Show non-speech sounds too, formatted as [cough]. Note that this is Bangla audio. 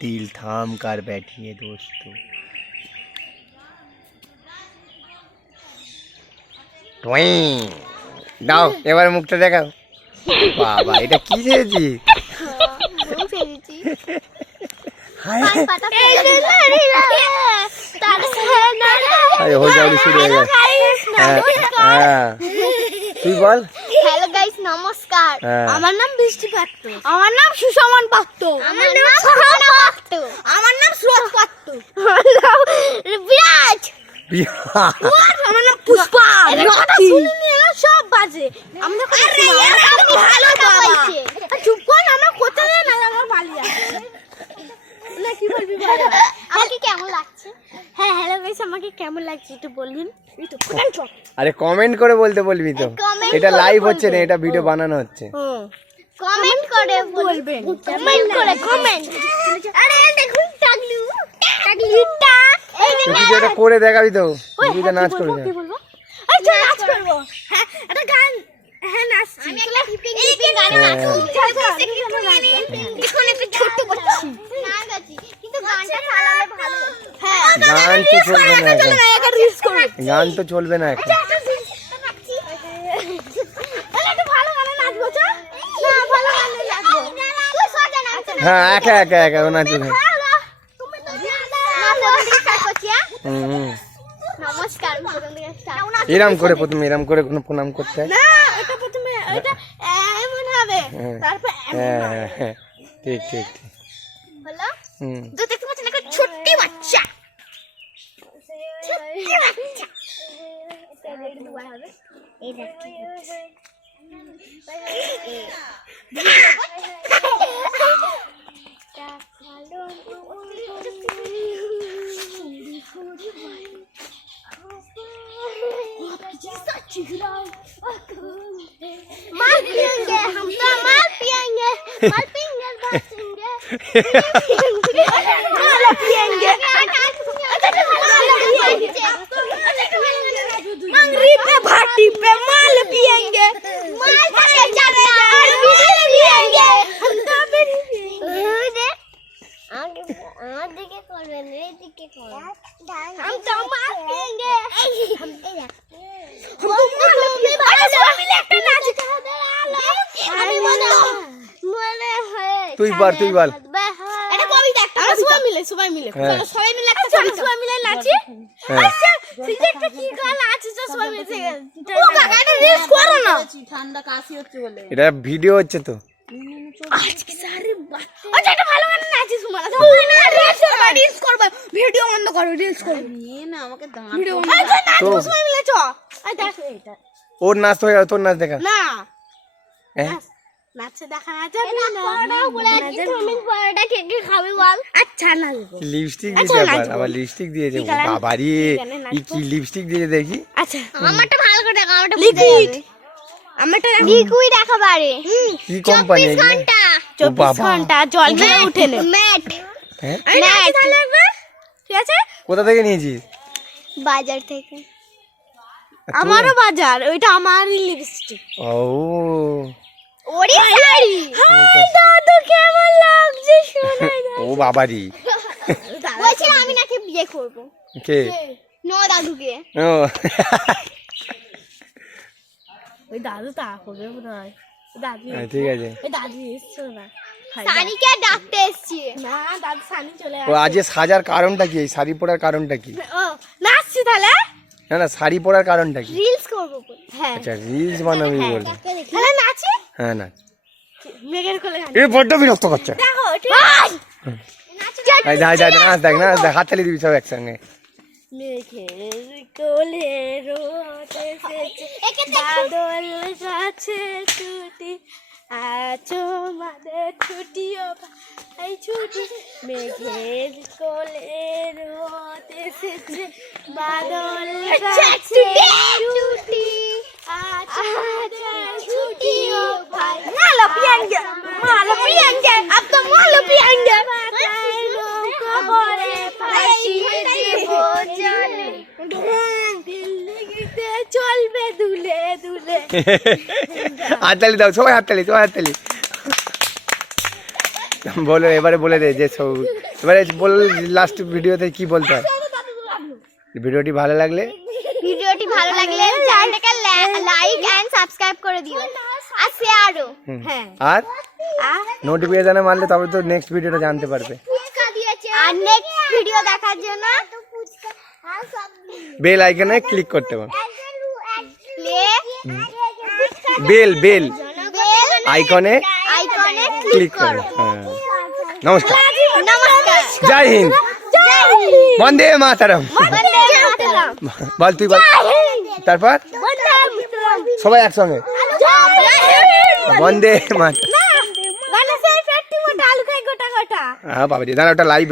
दिल थाम कर बैठिए दोस्तों টুইং। দাও এবার মুখটা দেখাও বাবা এটা কি চেয়েছি হায় আরে হয়ে যাবে শুরু হয়ে গেছে হ্যাঁ হ্যাঁ তুই বল হ্যালো গাইস নমস্কার। হ্যাঁ। আমার নাম বৃষ্টি পাত্র। আমার নাম সুষমন পাত্র। আমার নাম সোনা পাত্র। আমার নাম সুরজ পাত্র। বিরাজ। আমার নাম পুষ্পা। কথা শুনিনি, এরা সব বাজে। আমরা ভালো কথা বলছে। চুপ কর আমরা কোথায় না আমার না কি বলবি লাগছে হ্যাঁ হ্যালো গাইস আমাকে কেমন লাগছে একটু বলবেন আরে কমেন্ট করে বলতে বলবি তো। এটা লাইভ হচ্ছে না এটা ভিডিও বানানো হচ্ছে। হুম। কমেন্ট করে বলবেন। কমেন্ট করে কমেন্ট আরে দেখুন টাগলু টাগলু টাক। এই কিছু করে দেখাবি তো। নাচ করবে কি বলব? এই চল নাচ করব। হ্যাঁ একটা গান। হ্যাঁ নাচছি। আমি একটা হিপিং হিপিং গানে হ্যাঁ। নাচুন এখন একটু ছোট্ট করছি না গাছি কিন্তু গানটা চালালে ভালো হ্যাঁ গান তো চলবে না এখন। গান তো চলবে না এখন। হ্যাঁ একা একা একা ও নাচবে। হ্যাঁ? এরম করে প্রথমে এরম করে কোনো প্রণাম করতে। হয়। হ্যাঁ। হ্যাঁ ঠিক ঠিক ঠিক। ছোট্টি বাচ্চা। Mal pienge, hamster, mal pienge, mal pienge, mal pienge. [laughs] আমার দিকে করবেন এদিকে করবেন हम तो माल पियेंगे हम তুই বল, তুই বল। এটা কবিতা একটা আমরা সবাই মিলে সবাই মিলে হ্যাঁ। চলো সবাই মিলে একটা চলো সবাই মিলে নাচি হ্যাঁ আচ্ছা সেই যে একটা কি গান আছে তো সবাই মিলে ও কাকা এটা রিলস করো না ঠান্ডা কাশি হচ্ছে বলে এটা ভিডিও হচ্ছে তো আজকে সারে আচ্ছা এটা ভালো গান নাচিস সবাই না রিলস করবে রিলস করবে। ভিডিও বন্ধ করো রিলস করবে। নিয়ে না আমাকে দাঁড় ভিডিও বন্ধ আচ্ছা নাচবো তো- সবাই মিলে চ। আই দেখো। এটা। ওর নাচ তো তোর নাচ দেখা। না। নাচে দেখা যাবে না খাবে বল। আচ্ছা না লিপস্টিক আচ্ছা, আবার? আবার লিপস্টিক দিয়েছে? কি কি লিপস্টিক দিয়েছে দেখি। আচ্ছা। আমারটা ভালো করে দেখা আমারটা লিকুইড আমারটা লিকুইড একেবারে কি কোম্পানি ঘণ্টা। চব্বিশ ঘণ্টা জল দিয়ে উঠে নে ম্যাট। হ্যাঁ? ঠিক আছে? কোথা থেকে নিয়েছিস? বাজার থেকে। আমারও বাজার ওইটা আমারই লিপস্টিক ও। ওরে শাড়ি হাই দাদু কেমন লাগছে শোনাই ও বাবারি। বলছিলাম আমি নাকি বিয়ে করব। কে? ন দাদুকে। ও। ওই দাদু তা করবে মনে হয়। দাদু। ঠিক আছে। ওই দাদু। এসছো না সানিকে ডাকতে এসছি। না দাদু সানি চলে ও আজকে সাজার কারণটা কি? এই শাড়ি পরার কারণটা কি? ও নাচছি তাহলে? না না শাড়ি পরার কারণটা কি? রিলস করব হ্যাঁ। আচ্ছা রিলস বানাবি বলে তাহলে নাচি? হ্যাঁ না মেঘের কোলে এ বড্ড বিরক্ত করছে। দেখো ঠিক যা যা যা, নাচ দেখ নাচ দেখ হাততালি দিবি সব একসঙ্গে। মেঘের কোলে রোদ এসেছে বাদল ছুটি আছো মাদের ছুটিও এই ছুটি। মেঘের কোলের হতে এসেছে বাদল গাছে ছুটি। আচ্ছা ছুটিও ভাই। মালো পিয়াঙ্গে মালো পিয়াঙ্গে আপ তো মালো পিয়াঙ্গে মাথায় নৌকো করে ফাঁসি জীবন জলে দিল্লিতে চলবে দুলে দুলে হাততালি দাও সবাই হাততালি সবাই হাততালি বলো এবারে বলে দে যে সব এবারে বল লাস্ট ভিডিওতে কি বলতে হয়? ভিডিওটি ভালো লাগলে? ভিডিওটি ভালো লাগলে চ্যানেলটাকে লাইক এন্ড সাবস্ক্রাইব করে দিও। আর শেয়ারও হ্যাঁ। আর? নোটিফিকেশনে মারলে তবে তো নেক্সট ভিডিওটা জানতে পারবে। আর নেক্সট ভিডিও দেখার জন্য বেল আইকনে ক্লিক করতে পারো বেল বেল। আইকনে ক্লিক করো হ্যাঁ। নমস্কার। জয় হিন্দ। বন্দে মাতারম। বল তুই বল। তারপর? সবাই একসঙ্গে। বন্দে মাতারম। হ্যাঁ বাবা দাঁড়া ওটা লাইভ